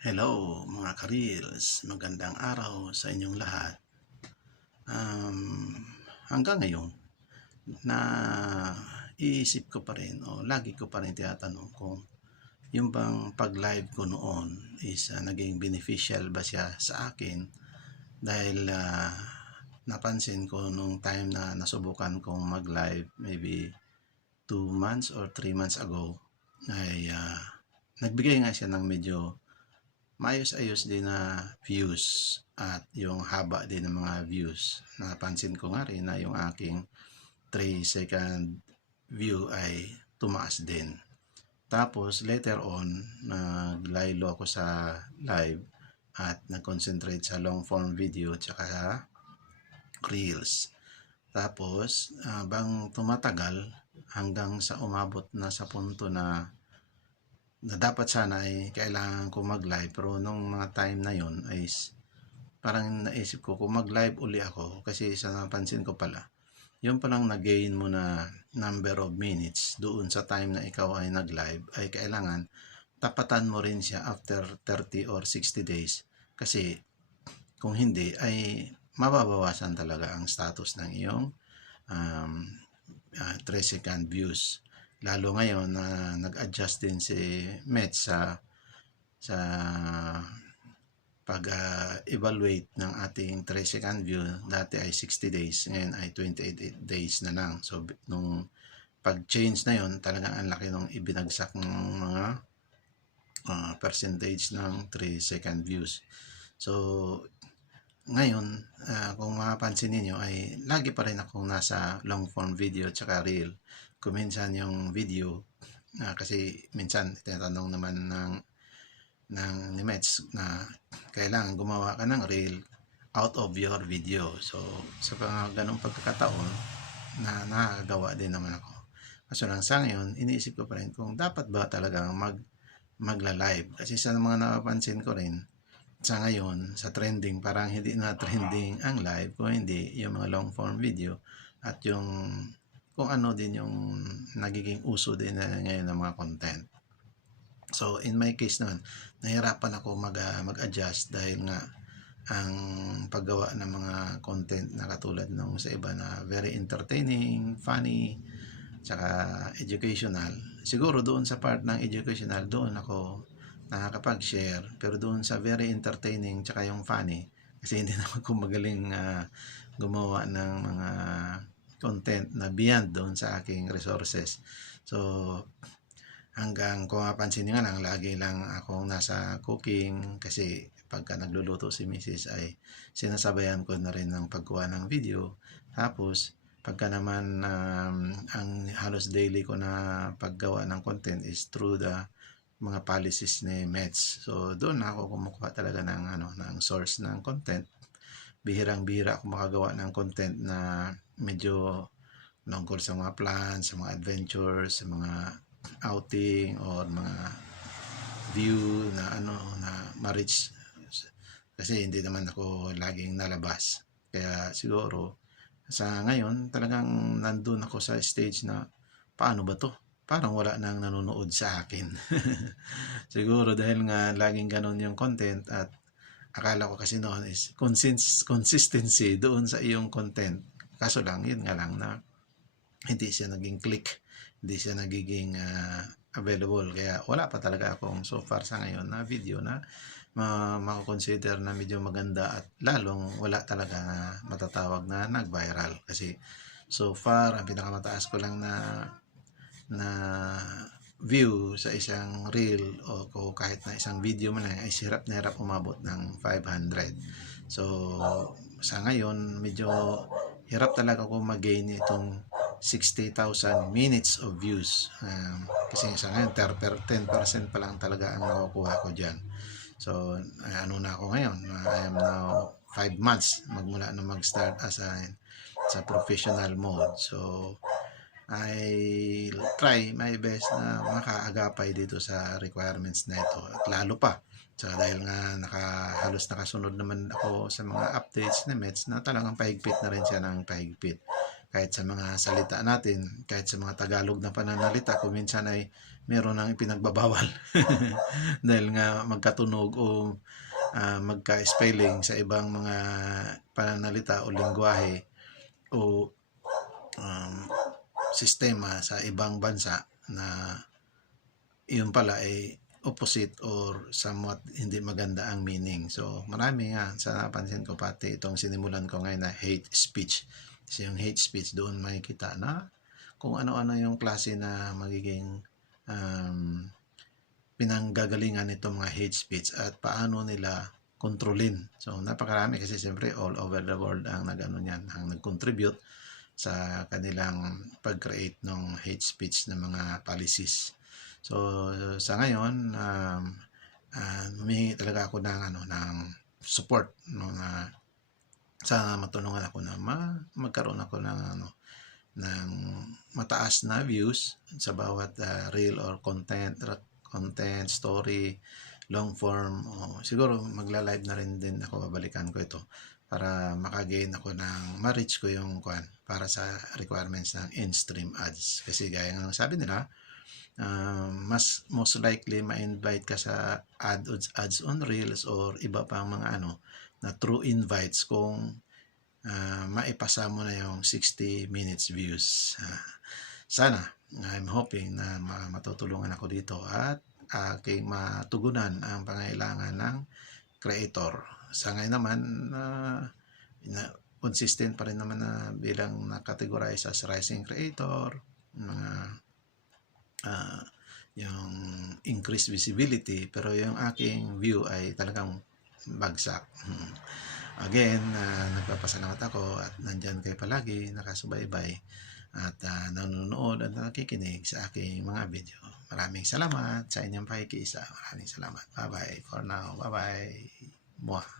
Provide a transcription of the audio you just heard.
Hello mga ka-reels, magandang araw sa inyong lahat. Hanggang ngayon na iisip ko pa rin o lagi ko pa rin tinatanong kung yung bang pag-live ko noon is naging beneficial ba siya sa akin dahil napansin ko nung time na nasubukan kong mag-live maybe 2 months or 3 months ago ay nagbigay nga siya ng medyo maayos-ayos din na views at yung haba din ng mga views. Napansin ko nga rin na yung aking 3 second view ay tumaas din. Tapos later on, naglaylo ako sa live at nag-concentrate sa long form video tsaka sa reels. Tapos bang tumatagal hanggang sa umabot na sa punto na dapat sana ay kailangan ko mag-live, pero nung mga time na yon ay parang naisip ko kung mag-live uli ako kasi sa napansin ko pala yung palang na-gain mo na number of minutes doon sa time na ikaw ay nag-live ay kailangan tapatan mo rin siya after 30 or 60 days kasi kung hindi ay mababawasan talaga ang status ng iyong um, 3 second views. Lalo ngayon na nag-adjust din si Met sa pag-evaluate ng ating 3 second view. Dati ay 60 days, ngayon ay 28 days na lang. So nung pag-change na yon, talagang ang laki nung ibinagsak ng mga percentage ng 3 second views. So ngayon, kung mapapansin niyo ay lagi pa rin akong nasa long form video at reel. Kung minsan yung video, kasi minsan tinatanong naman ng ni Mets na kailangan gumawa ka ng reel out of your video. So sa mga ganong pagkakataon na nakakagawa din naman ako. Kaso lang sa ngayon, iniisip ko pa rin kung dapat ba talagang magla-live. Kasi sa mga napapansin ko rin, sa ngayon, sa trending, parang hindi na trending ang live, kung hindi yung mga long form video at yung kung ano din yung nagiging uso din na ngayon ng mga content. So in my case naman, nahirapan ako mag-adjust dahil nga ang paggawa ng mga content na katulad ng sa iba na very entertaining, funny, tsaka educational. Siguro doon sa part ng educational, doon ako nakakapag-share. Pero doon sa very entertaining tsaka yung funny, kasi hindi naman ako magaling gumawa ng mga content na beyond doon sa aking resources. So hanggang kung mapansin nyo nga lang, lagi lang akong nasa cooking kasi pagka nagluluto si Mrs. ay sinasabayan ko na rin ng pagkuha ng video. Tapos pagka naman ang halos daily ko na paggawa ng content is through the mga policies ni Mets. So doon ako kumukuha talaga ng source ng content. Bihirang-bihira ako makagawa ng content na medyo tungkol sa mga plans, sa mga adventures, sa mga outing or mga view na na ma-reach kasi hindi naman ako laging nalabas. Kaya siguro sa ngayon talagang nandun ako sa stage na paano ba to? Parang wala nang nanonood sa akin. Siguro dahil nga laging ganun yung content at akala ko kasi noon is consistency doon sa iyong content. Kaso lang, yun nga lang na hindi siya naging click, hindi siya nagiging available. Kaya wala pa talaga akong so far sa ngayon na video na makakonsider na medyo maganda at lalong wala talaga na matatawag na nag-viral. Kasi so far, ang pinakamataas ko lang na view sa isang reel o kahit na isang video man lang ay hirap na hirap umabot ng 500. So sa ngayon medyo hirap talaga ako mag-gain itong 60,000 minutes of views. Kasi sa ngayon 10% pa lang talaga ang nakukuha ko dyan. So ano na ako ngayon, I am now 5 months magmula na mag-start as sa professional mode. So I'll try my best na makaagapay dito sa requirements na ito at lalo pa dahil nga halos nakasunod naman ako sa mga updates ni Mets na talagang pahigpit na rin siya ng pahigpit. kahit sa mga salita natin, kahit sa mga Tagalog na pananalita, kung minsan ay meron ng ipinagbabawal dahil nga magkatunog o magka-spelling sa ibang mga pananalita o lingwahe o sistema sa ibang bansa na yun pala ay opposite or somewhat hindi maganda ang meaning. So marami nga sa napansin ko, pati itong sinimulan ko ngayon na hate speech. Kasi yung hate speech doon makikita na kung ano-ano yung klase na magiging pinanggagalingan nitong mga hate speech at paano nila kontrolin. So napakarami kasi siyempre all over the world ang nag-contribute sa kanilang pag-create ng hate speech na mga policies. So sa ngayon humihingi talaga ako ng support na sana matulungan ako na magkaroon ako ng mataas na views sa bawat reel or content, story, long form. Siguro magla-live na rin din ako, babalikan ko ito para makagain ako ma-reach ko yung para sa requirements ng in-stream ads. Kasi gaya ng sabi nila, most likely ma-invite ka sa ads on reels or iba pang mga na true invites kung maipasa mo na yung 60 minutes views. Sana, I'm hoping na matutulungan ako dito at aking matugunan ang pangailangan ng creator. Sa ngayon naman, consistent pa rin naman na bilang na-categorize as rising creator, yung increased visibility, pero yung aking view ay talagang bagsak. Again, nagpapasalamat ako at nandyan kayo palagi, nakasubaybay at nanonood at nakikinig sa aking mga video. Maraming salamat sa inyong pakikiisa. Maraming salamat. Bye-bye for now. Bye-bye. Mwah.